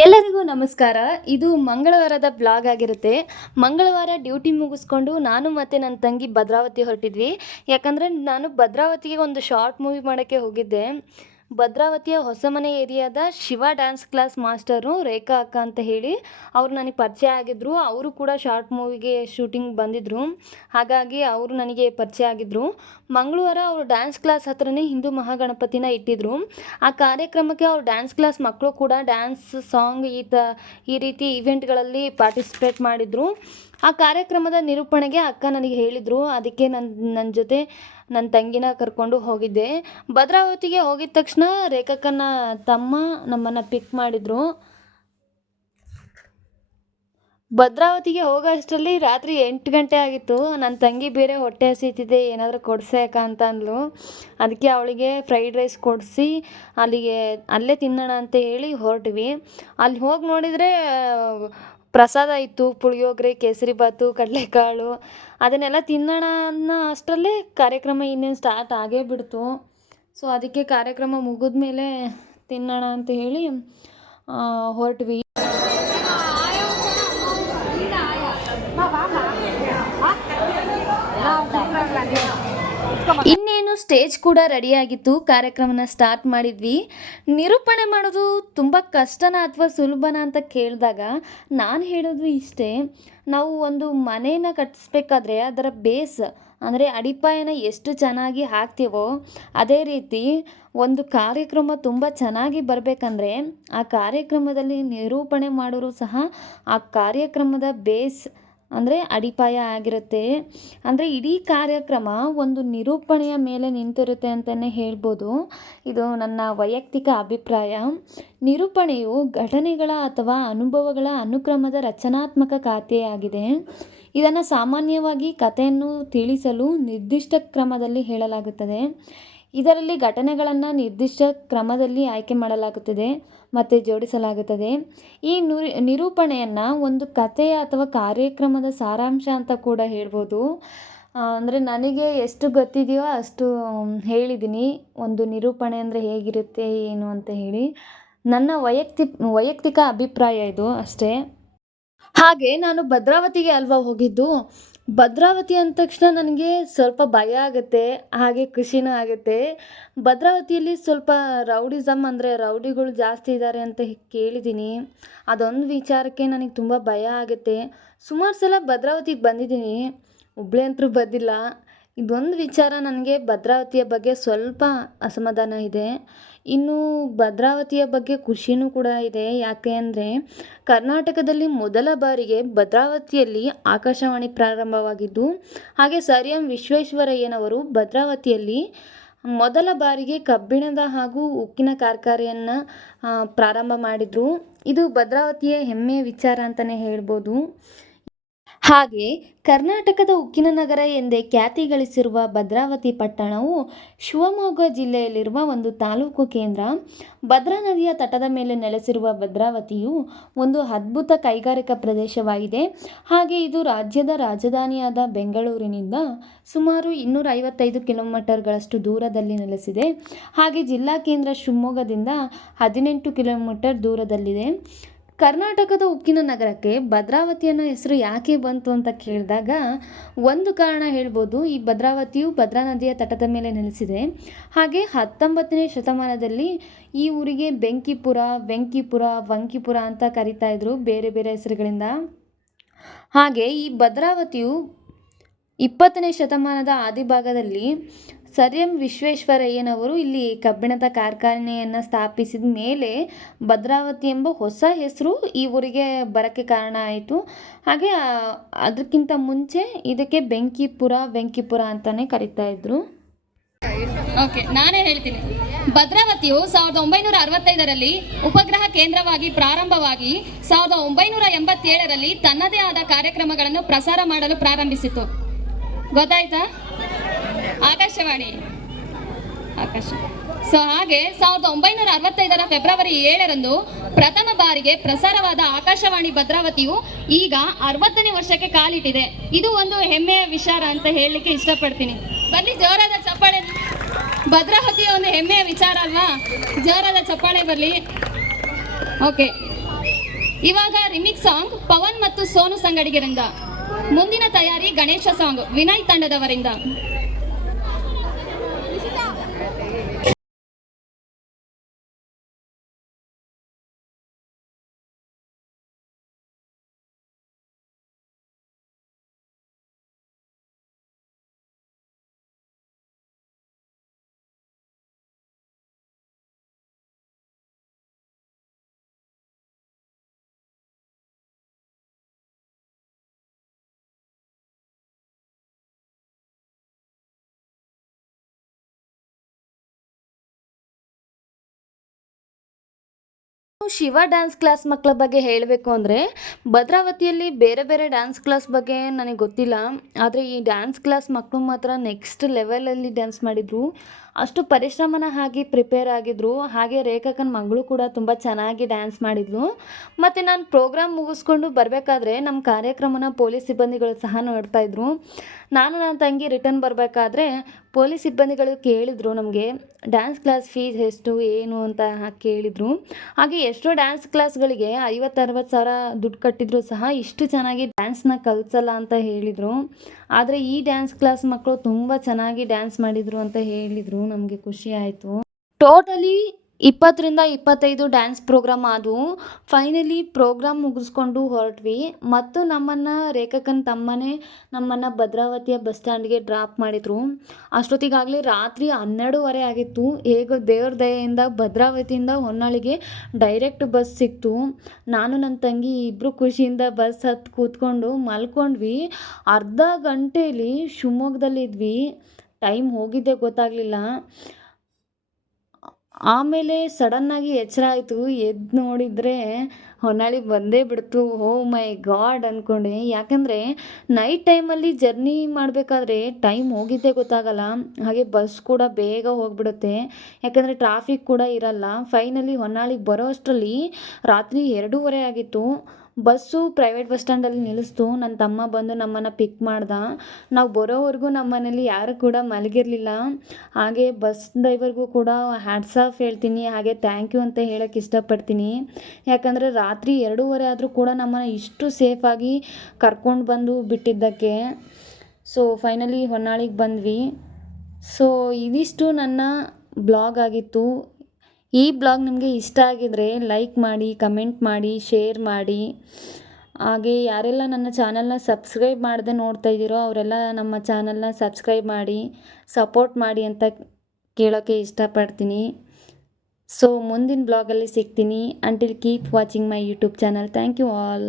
ಎಲ್ಲರಿಗೂ ನಮಸ್ಕಾರ. ಇದು ಮಂಗಳವಾರದ ಬ್ಲಾಗ್ ಆಗಿರುತ್ತೆ. ಮಂಗಳವಾರ ಡ್ಯೂಟಿ ಮುಗಿಸ್ಕೊಂಡು ನಾನು ಮತ್ತು ನನ್ನ ತಂಗಿ ಭದ್ರಾವತಿ ಹೊರಟಿದ್ವಿ. ಯಾಕಂದರೆ ನಾನು ಭದ್ರಾವತಿಗೆ ಒಂದು ಶಾರ್ಟ್ ಮೂವಿ ಮಾಡೋಕ್ಕೆ ಹೋಗಿದ್ದೆ. ಭದ್ರಾವತಿಯ Hosamane ಏರಿಯಾದ Shiva dance class master Rekha ಅಕ್ಕ ಅಂತ ಹೇಳಿ ಅವರು ನನಗೆ ಪರಿಚಯ ಆಗಿದ್ದರು ಅವರು ಕೂಡ ಶಾರ್ಟ್ ಮೂವಿಗೆ ಶೂಟಿಂಗ್ ಬಂದಿದ್ದರು ಹಾಗಾಗಿ ಅವರು ನನಗೆ ಪರಿಚಯ ಆಗಿದ್ದರು ಮಂಗಳವಾರ ಅವರು ಡ್ಯಾನ್ಸ್ ಕ್ಲಾಸ್ ಹತ್ರನೇ ಹಿಂದೂ ಮಹಾಗಣಪತಿನ ಇಟ್ಟಿದ್ರು. ಆ ಕಾರ್ಯಕ್ರಮಕ್ಕೆ ಅವ್ರು ಡ್ಯಾನ್ಸ್ ಕ್ಲಾಸ್ ಮಕ್ಕಳು ಕೂಡ ಡ್ಯಾನ್ಸ್, ಸಾಂಗ್ ಈ ಈ ರೀತಿ ಈವೆಂಟ್ಗಳಲ್ಲಿ ಪಾರ್ಟಿಸಿಪೇಟ್ ಮಾಡಿದರು. ಆ ಕಾರ್ಯಕ್ರಮದ ನಿರೂಪಣೆಗೆ ಅಕ್ಕ ನನಗೆ ಹೇಳಿದರು. ಅದಕ್ಕೆ ನನ್ನ ನನ್ನ ಜೊತೆ ನನ್ನ ತಂಗಿನ ಕರ್ಕೊಂಡು ಹೋಗಿದ್ದೆ. ಭದ್ರಾವತಿಗೆ ಹೋಗಿದ ತಕ್ಷಣ ರೇಖಕ್ಕನ ತಮ್ಮ ನಮ್ಮನ್ನು ಪಿಕ್ ಮಾಡಿದರು. ಭದ್ರಾವತಿಗೆ ಹೋಗೋ ಅಷ್ಟರಲ್ಲಿ ರಾತ್ರಿ ಎಂಟು ಗಂಟೆ ಆಗಿತ್ತು. ನನ್ನ ತಂಗಿ ಬೇರೆ ಹೊಟ್ಟೆ ಹಸಿತಿದೆ, ಏನಾದರೂ ಕೊಡ್ಸಾಕ ಅಂತ ಅಂದ್ಲು. ಅದಕ್ಕೆ ಅವಳಿಗೆ ಫ್ರೈಡ್ ರೈಸ್ ಕೊಡಿಸಿ, ಅಲ್ಲಿಗೆ ಅಲ್ಲೇ ತಿನ್ನೋಣ ಅಂತ ಹೇಳಿ ಹೊರಟ್ವಿ. ಅಲ್ಲಿ ಹೋಗಿ ನೋಡಿದರೆ ಪ್ರಸಾದ ಇತ್ತು, ಪುಳಿಯೋಗರೆ ಕೇಸರಿಬಾತು ಕಡಲೆಕಾಳು, ಅದನ್ನೆಲ್ಲ ತಿನ್ನೋಣ ಅನ್ನೋ ಅಷ್ಟರಲ್ಲೇ ಕಾರ್ಯಕ್ರಮ ಇನ್ನೇನು ಸ್ಟಾರ್ಟ್ ಆಗೇ ಬಿಡ್ತು. ಸೊ ಅದಕ್ಕೆ ಕಾರ್ಯಕ್ರಮ ಮುಗಿದ ಮೇಲೆ ತಿನ್ನೋಣ ಅಂತ ಹೇಳಿ ಹೊರಟ್ವಿ. ಇನ್ನೇನು ಸ್ಟೇಜ್ ಕೂಡ ರೆಡಿಯಾಗಿತ್ತು ಕಾರ್ಯಕ್ರಮನ ಸ್ಟಾರ್ಟ್ ಮಾಡಿದ್ವಿ. ನಿರೂಪಣೆ ಮಾಡೋದು ತುಂಬ ಕಷ್ಟನಾ ಅಥವಾ ಸುಲಭನ ಅಂತ ಕೇಳಿದಾಗ ನಾನು ಹೇಳೋದು ಇಷ್ಟೇ, ನಾವು ಒಂದು ಮನೇನ ಕಟ್ಟಿಸ್ಬೇಕಾದ್ರೆ ಅದರ ಬೇಸ್, ಅಂದರೆ ಅಡಿಪಾಯನ ಎಷ್ಟು ಚೆನ್ನಾಗಿ ಹಾಕ್ತೀವೋ ಅದೇ ರೀತಿ ಒಂದು ಕಾರ್ಯಕ್ರಮ ತುಂಬ ಚೆನ್ನಾಗಿ ಬರಬೇಕಂದ್ರೆ ಆ ಕಾರ್ಯಕ್ರಮದಲ್ಲಿ ನಿರೂಪಣೆ ಮಾಡೋರು ಸಹ ಆ ಕಾರ್ಯಕ್ರಮದ ಬೇಸ್ ಅಂದರೆ ಅಡಿಪಾಯ ಆಗಿರುತ್ತೆ. ಅಂದರೆ ಇಡೀ ಕಾರ್ಯಕ್ರಮ ಒಂದು ನಿರೂಪಣೆಯ ಮೇಲೆ ನಿಂತಿರುತ್ತೆ ಅಂತಲೇ ಹೇಳ್ಬೋದು. ಇದು ನನ್ನ ವೈಯಕ್ತಿಕ ಅಭಿಪ್ರಾಯ. ನಿರೂಪಣೆಯು ಘಟನೆಗಳ ಅಥವಾ ಅನುಭವಗಳ ಅನುಕ್ರಮದ ರಚನಾತ್ಮಕ ಖಾತೆಯಾಗಿದೆ. ಇದನ್ನು ಸಾಮಾನ್ಯವಾಗಿ ಕಥೆಯನ್ನು ತಿಳಿಸಲು ನಿರ್ದಿಷ್ಟ ಕ್ರಮದಲ್ಲಿ ಹೇಳಲಾಗುತ್ತದೆ. ಇದರಲ್ಲಿ ಘಟನೆಗಳನ್ನು ನಿರ್ದಿಷ್ಟ ಕ್ರಮದಲ್ಲಿ ಆಯ್ಕೆ ಮಾಡಲಾಗುತ್ತದೆ ಮತ್ತು ಜೋಡಿಸಲಾಗುತ್ತದೆ. ಈ ನುರಿ ನಿರೂಪಣೆಯನ್ನು ಒಂದು ಕಥೆಯ ಅಥವಾ ಕಾರ್ಯಕ್ರಮದ ಸಾರಾಂಶ ಅಂತ ಕೂಡ ಹೇಳ್ಬೋದು. ಅಂದರೆ ನನಗೆ ಎಷ್ಟು ಗೊತ್ತಿದೆಯೋ ಅಷ್ಟು ಹೇಳಿದ್ದೀನಿ ಒಂದು ನಿರೂಪಣೆ ಅಂದರೆ ಹೇಗಿರುತ್ತೆ, ಏನು ಅಂತ ಹೇಳಿ. ನನ್ನ ವೈಯಕ್ತಿ, ವೈಯಕ್ತಿಕ ಅಭಿಪ್ರಾಯ ಇದು ಅಷ್ಟೇ. ಹಾಗೆ ನಾನು ಭದ್ರಾವತಿಗೆ ಅಲ್ವಾ ಹೋಗಿದ್ದು? ಭದ್ರಾವತಿ ಅಂದ ತಕ್ಷಣ ನನಗೆ ಸ್ವಲ್ಪ ಭಯ ಆಗುತ್ತೆ, ಹಾಗೆ ಖುಷಿನೂ ಆಗುತ್ತೆ. ಭದ್ರಾವತಿಯಲ್ಲಿ ಸ್ವಲ್ಪ ರೌಡಿಸಮ್ ಅಂದರೆ ರೌಡಿಗಳು ಜಾಸ್ತಿ ಇದ್ದಾರೆ ಅಂತ ಕೇಳಿದ್ದೀನಿ ಅದೊಂದು ವಿಚಾರಕ್ಕೆ ನನಗೆ ತುಂಬ ಭಯ ಆಗುತ್ತೆ. ಸುಮಾರು ಸಲ ಭದ್ರಾವತಿಗೆ ಬಂದಿದ್ದೀನಿ ಒಬ್ಬಳೇ ಅಂತೂ ಬಂದಿಲ್ಲ. ಇದೊಂದು ವಿಚಾರ ನನಗೆ ಭದ್ರಾವತಿಯ ಬಗ್ಗೆ ಸ್ವಲ್ಪ ಅಸಮಾಧಾನ ಇದೆ. ಇನ್ನು ಭದ್ರಾವತಿಯ ಬಗ್ಗೆ ಖುಷಿನೂ ಕೂಡ ಇದೆ. ಯಾಕೆ ಅಂದರೆ ಕರ್ನಾಟಕದಲ್ಲಿ ಮೊದಲ ಬಾರಿಗೆ ಭದ್ರಾವತಿಯಲ್ಲಿ ಆಕಾಶವಾಣಿ ಪ್ರಾರಂಭವಾಗಿದ್ದು, ಹಾಗೆ ಸರ್ ಎಂ ವಿಶ್ವೇಶ್ವರಯ್ಯನವರು ಭದ್ರಾವತಿಯಲ್ಲಿ ಮೊದಲ ಬಾರಿಗೆ ಕಬ್ಬಿಣದ ಹಾಗೂ ಉಕ್ಕಿನ ಕಾರ್ಖಾನೆಯನ್ನು ಪ್ರಾರಂಭ ಮಾಡಿದರು. ಇದು ಭದ್ರಾವತಿಯ ಹೆಮ್ಮೆಯ ವಿಚಾರ ಅಂತಲೇ ಹೇಳ್ಬೋದು. ಹಾಗೆ ಕರ್ನಾಟಕದ ಉಕ್ಕಿನ ನಗರ ಎಂದೇ ಖ್ಯಾತಿ ಗಳಿಸಿರುವ ಭದ್ರಾವತಿ ಪಟ್ಟಣವು ಶಿವಮೊಗ್ಗ ಜಿಲ್ಲೆಯಲ್ಲಿರುವ ಒಂದು ತಾಲೂಕು ಕೇಂದ್ರ. ಭದ್ರಾ ನದಿಯ ತಟದ ಮೇಲೆ ನೆಲೆಸಿರುವ ಭದ್ರಾವತಿಯು ಒಂದು ಅದ್ಭುತ ಕೈಗಾರಿಕಾ ಪ್ರದೇಶವಾಗಿದೆ. ಹಾಗೆ ಇದು ರಾಜ್ಯದ ರಾಜಧಾನಿಯಾದ ಬೆಂಗಳೂರಿನಿಂದ ಸುಮಾರು ಇನ್ನೂರ ಐವತ್ತೈದು ಕಿಲೋಮೀಟರ್ಗಳಷ್ಟು ದೂರದಲ್ಲಿ ನೆಲೆಸಿದೆ. ಹಾಗೆ ಜಿಲ್ಲಾ ಕೇಂದ್ರ ಶಿವಮೊಗ್ಗದಿಂದ ಹದಿನೆಂಟು ಕಿಲೋಮೀಟರ್ ದೂರದಲ್ಲಿದೆ. ಕರ್ನಾಟಕದ ಉಕ್ಕಿನ ನಗರಕ್ಕೆ ಭದ್ರಾವತಿ ಅನ್ನೋ ಹೆಸರು ಯಾಕೆ ಬಂತು ಅಂತ ಕೇಳಿದಾಗ ಒಂದು ಕಾರಣ ಹೇಳ್ಬೋದು. ಈ ಭದ್ರಾವತಿಯು ಭದ್ರಾ ನದಿಯ ತಟದ ಮೇಲೆ ನೆಲೆಸಿದೆ. ಹಾಗೆ ಹತ್ತೊಂಬತ್ತನೇ ಶತಮಾನದಲ್ಲಿ ಈ ಊರಿಗೆ ಬೆಂಕಿಪುರ, ವೆಂಕಿಪುರ, ವಂಕಿಪುರ ಅಂತ ಕರಿತಾ ಇದ್ರು ಬೇರೆ ಬೇರೆ ಹೆಸರುಗಳಿಂದ. ಹಾಗೆ ಈ ಭದ್ರಾವತಿಯು ಇಪ್ಪತ್ತನೇ ಶತಮಾನದ ಆದಿಭಾಗದಲ್ಲಿ ಸರ್ ಎಂ ವಿಶ್ವೇಶ್ವರಯ್ಯನವರು ಇಲ್ಲಿ ಕಬ್ಬಿಣದ ಕಾರ್ಖಾನೆಯನ್ನು ಸ್ಥಾಪಿಸಿದ ಮೇಲೆ ಭದ್ರಾವತಿ ಎಂಬ ಹೊಸ ಹೆಸರು ಈ ಊರಿಗೆ ಬರೋಕ್ಕೆ ಕಾರಣ ಆಯಿತು. ಹಾಗೆ ಅದಕ್ಕಿಂತ ಮುಂಚೆ ಇದಕ್ಕೆ ಬೆಂಕಿಪುರ ಬೆಂಕಿಪುರ ಅಂತಲೇ ಕರಿತಾ ಇದ್ರು. ಓಕೆ, ನಾನೇ ಹೇಳ್ತೀನಿ. ಭದ್ರಾವತಿಯು ಸಾವಿರದ ಒಂಬೈನೂರ ಅರವತ್ತೈದರಲ್ಲಿ ಉಪಗ್ರಹ ಕೇಂದ್ರವಾಗಿ ಪ್ರಾರಂಭವಾಗಿ ಸಾವಿರದ ಒಂಬೈನೂರ ಎಂಬತ್ತೇಳರಲ್ಲಿ ತನ್ನದೇ ಆದ ಕಾರ್ಯಕ್ರಮಗಳನ್ನು ಪ್ರಸಾರ ಮಾಡಲು ಪ್ರಾರಂಭಿಸಿತು. ಗೊತ್ತಾಯ್ತಾ? ಆಕಾಶವಾಣಿ. ಆಕಾಶ. ಸೊ ಹಾಗೆ ಸಾವಿರದ ಒಂಬೈನೂರ ಅರವತ್ತೈದರ ಫೆಬ್ರವರಿ ಏಳರಂದು ಪ್ರಥಮ ಬಾರಿಗೆ ಪ್ರಸಾರವಾದ ಆಕಾಶವಾಣಿ ಭದ್ರಾವತಿಯು ಈಗ ಅರವತ್ತನೇ ವರ್ಷಕ್ಕೆ ಕಾಲಿಟ್ಟಿದೆ. ಇದು ಒಂದು ಹೆಮ್ಮೆಯ ವಿಚಾರ ಅಂತ ಹೇಳಲಿಕ್ಕೆ ಇಷ್ಟಪಡ್ತೀನಿ. ಬನ್ನಿ, ಜೋರಾದ ಚಪ್ಪಾಳೆ. ಭದ್ರಾವತಿಯ ಒಂದು ಹೆಮ್ಮೆಯ ವಿಚಾರ ಅಲ್ವಾ? ಜೋರಾದ ಚಪ್ಪಾಳೆ ಬರಲಿ. ಓಕೆ. ಇವಾಗ ರಿಮಿಕ್ಸ್ ಸಾಂಗ್, ಪವನ್ ಮತ್ತು ಸೋನು ಸಂಗಡಿಗರಿಂದ ಮುಂದಿನ ತಯಾರಿ ಗಣೇಶ ಸಾಂಗ್, ವಿನಯ್ ತಂಡದವರಿಂದ. ಶಿವ ಡ್ಯಾನ್ಸ್ ಕ್ಲಾಸ್ ಮಕ್ಕಳ ಬಗ್ಗೆ ಹೇಳಬೇಕು ಅಂದರೆ, ಭದ್ರಾವತಿಯಲ್ಲಿ ಬೇರೆ ಬೇರೆ ಡ್ಯಾನ್ಸ್ ಕ್ಲಾಸ್ ಬಗ್ಗೆ ನನಗೆ ಗೊತ್ತಿಲ್ಲ. ಆದರೆ ಈ ಡ್ಯಾನ್ಸ್ ಕ್ಲಾಸ್ ಮಕ್ಕಳು ಮಾತ್ರ ನೆಕ್ಸ್ಟ್ ಲೆವೆಲಲ್ಲಿ ಡ್ಯಾನ್ಸ್ ಮಾಡಿದರು. ಅಷ್ಟು ಪರಿಶ್ರಮನ ಹಾಕಿ ಪ್ರಿಪೇರ್ ಆಗಿದ್ರು. ಹಾಗೆ ರೇಖಕನ ಮಗಳು ಕೂಡ ತುಂಬ ಚೆನ್ನಾಗಿ ಡ್ಯಾನ್ಸ್ ಮಾಡಿದ್ಲು. ಮತ್ತು ನಾನು ಪ್ರೋಗ್ರಾಮ್ ಮುಗಿಸ್ಕೊಂಡು ಬರಬೇಕಾದ್ರೆ ನಮ್ಮ ಕಾರ್ಯಕ್ರಮನ ಪೊಲೀಸ್ ಸಿಬ್ಬಂದಿಗಳು ಸಹ ನೋಡ್ತಾ ಇದ್ರು. ನಾನು ನನ್ನ ತಂಗಿ ರಿಟರ್ನ್ ಬರಬೇಕಾದ್ರೆ ಪೊಲೀಸ್ ಸಿಬ್ಬಂದಿಗಳು ಕೇಳಿದರು ನಮಗೆ ಡ್ಯಾನ್ಸ್ ಕ್ಲಾಸ್ ಫೀಸ್ ಎಷ್ಟು, ಏನು ಅಂತ ಕೇಳಿದರು. ಹಾಗೆ ಎಷ್ಟೋ ಡ್ಯಾನ್ಸ್ ಕ್ಲಾಸ್ಗಳಿಗೆ ಐವತ್ತು, ಅರವತ್ತು ಸಾವಿರ ದುಡ್ಡು ಕಟ್ಟಿದ್ರು ಸಹ ಇಷ್ಟು ಚೆನ್ನಾಗಿ ಡ್ಯಾನ್ಸ್ನ ಕಲಿಸಲ್ಲ ಅಂತ ಹೇಳಿದರು. ಆದರೆ ಈ ಡ್ಯಾನ್ಸ್ ಕ್ಲಾಸ್ ಮಕ್ಕಳು ತುಂಬ ಚೆನ್ನಾಗಿ ಡ್ಯಾನ್ಸ್ ಮಾಡಿದರು ಅಂತ ಹೇಳಿದರು. ನಮಗೆ ಖುಷಿ ಆಯಿತು. ಟೋಟಲಿ ಇಪ್ಪತ್ತರಿಂದ ಇಪ್ಪತ್ತೈದು ಡ್ಯಾನ್ಸ್ ಪ್ರೋಗ್ರಾಮ್ ಆದವು. ಫೈನಲಿ ಪ್ರೋಗ್ರಾಮ್ ಮುಗಿಸ್ಕೊಂಡು ಹೊರಟ್ವಿ. ಮತ್ತು ನಮ್ಮನ್ನು ರೇಖಕನ ತಮ್ಮನೇ ನಮ್ಮನ್ನು ಭದ್ರಾವತಿಯ ಬಸ್ ಸ್ಟ್ಯಾಂಡ್ಗೆ ಡ್ರಾಪ್ ಮಾಡಿದರು. ಅಷ್ಟೊತ್ತಿಗಾಗಲೇ ರಾತ್ರಿ ಹನ್ನೆರಡೂವರೆ ಆಗಿತ್ತು. ಹೇಗೋ ದೇವ್ರ ದಯೆಯಿಂದ ಭದ್ರಾವತಿಯಿಂದ ಹೊನ್ನಾಳಿಗೆ ಡೈರೆಕ್ಟ್ ಬಸ್ ಸಿಕ್ತು. ನಾನು ನನ್ನ ತಂಗಿ ಇಬ್ಬರು ಖುಷಿಯಿಂದ ಬಸ್ ಹತ್ತು ಕೂತ್ಕೊಂಡು ಮಲ್ಕೊಂಡ್ವಿ. ಅರ್ಧ ಗಂಟೆಯಲ್ಲಿ ಶಿವಮೊಗ್ಗದಲ್ಲಿದ್ವಿ. ಟೈಮ್ ಹೋಗಿದ್ದೆ ಗೊತ್ತಾಗಲಿಲ್ಲ. ಆಮೇಲೆ ಸಡನ್ನಾಗಿ ಎಚ್ಚರ ಆಯಿತು ಎದ್ದು ನೋಡಿದರೆ ಹೊನ್ನಾಳಿ ಬಂದೇ ಬಿಡ್ತು. ಓ ಮೈ ಗಾಡ್ ಅಂದ್ಕೊಂಡೆ ಯಾಕಂದರೆ ನೈಟ್ ಟೈಮಲ್ಲಿ ಜರ್ನಿ ಮಾಡಬೇಕಾದ್ರೆ ಟೈಮ್ ಹೋಗಿದ್ದೇ ಗೊತ್ತಾಗಲ್ಲ. ಹಾಗೆ ಬಸ್ ಕೂಡ ಬೇಗ ಹೋಗಿಬಿಡುತ್ತೆ. ಯಾಕಂದರೆ ಟ್ರಾಫಿಕ್ ಕೂಡ ಇರಲ್ಲ. ಫೈನಲಿ ಹೊನ್ನಾಳಿಗೆ ಬರೋ ಅಷ್ಟರಲ್ಲಿ ರಾತ್ರಿ ಎರಡೂವರೆ ಆಗಿತ್ತು. ಬಸ್ಸು ಪ್ರೈವೇಟ್ ಬಸ್ ಸ್ಟ್ಯಾಂಡಲ್ಲಿ ನಿಲ್ಲಿಸ್ತು. ನನ್ನ ತಮ್ಮ ಬಂದು ನಮ್ಮನ್ನು ಪಿಕ್ ಮಾಡ್ದ. ನಾವು ಬರೋವರೆಗೂ ನಮ್ಮ ಮನೇಲಿ ಯಾರು ಕೂಡ ಮಲಗಿರಲಿಲ್ಲ. ಹಾಗೆ ಬಸ್ ಡ್ರೈವರ್ಗೂ ಕೂಡ ಹ್ಯಾಟ್ಸ್ ಆಫ್ ಹೇಳ್ತೀನಿ. ಹಾಗೆ ಥ್ಯಾಂಕ್ ಯು ಅಂತ ಹೇಳೋಕ್ಕೆ ಇಷ್ಟಪಡ್ತೀನಿ. ಯಾಕಂದರೆ ರಾತ್ರಿ ಎರಡೂವರೆ ಆದರೂ ಕೂಡ ನಮ್ಮನ್ನು ಇಷ್ಟು ಸೇಫಾಗಿ ಕರ್ಕೊಂಡು ಬಂದು ಬಿಟ್ಟಿದ್ದಕ್ಕೆ. ಸೊ ಫೈನಲಿ ಹೊನ್ನಾಳಿಗೆ ಬಂದ್ವಿ. ಸೊ ಇದಿಷ್ಟು ನನ್ನ ಬ್ಲಾಗ್ ಆಗಿತ್ತು. ಈ ಬ್ಲಾಗ್ ನಿಮಗೆ ಇಷ್ಟ ಆಗಿದರೆ ಲೈಕ್ ಮಾಡಿ ಕಮೆಂಟ್ ಮಾಡಿ ಶೇರ್ ಮಾಡಿ. ಹಾಗೆ ಯಾರೆಲ್ಲ ನನ್ನ ಚಾನಲ್ನ ಸಬ್ಸ್ಕ್ರೈಬ್ ಮಾಡದೆ ನೋಡ್ತಾ ಇದ್ದೀರೋ ಅವರೆಲ್ಲ ನಮ್ಮ ಚಾನಲ್ನ ಸಬ್ಸ್ಕ್ರೈಬ್ ಮಾಡಿ ಸಪೋರ್ಟ್ ಮಾಡಿ ಅಂತ ಕೇಳೋಕ್ಕೆ ಇಷ್ಟಪಡ್ತೀನಿ. ಸೊ ಮುಂದಿನ ಬ್ಲಾಗಲ್ಲಿ ಸಿಗ್ತೀನಿ. Until keep watching my YouTube channel thank you all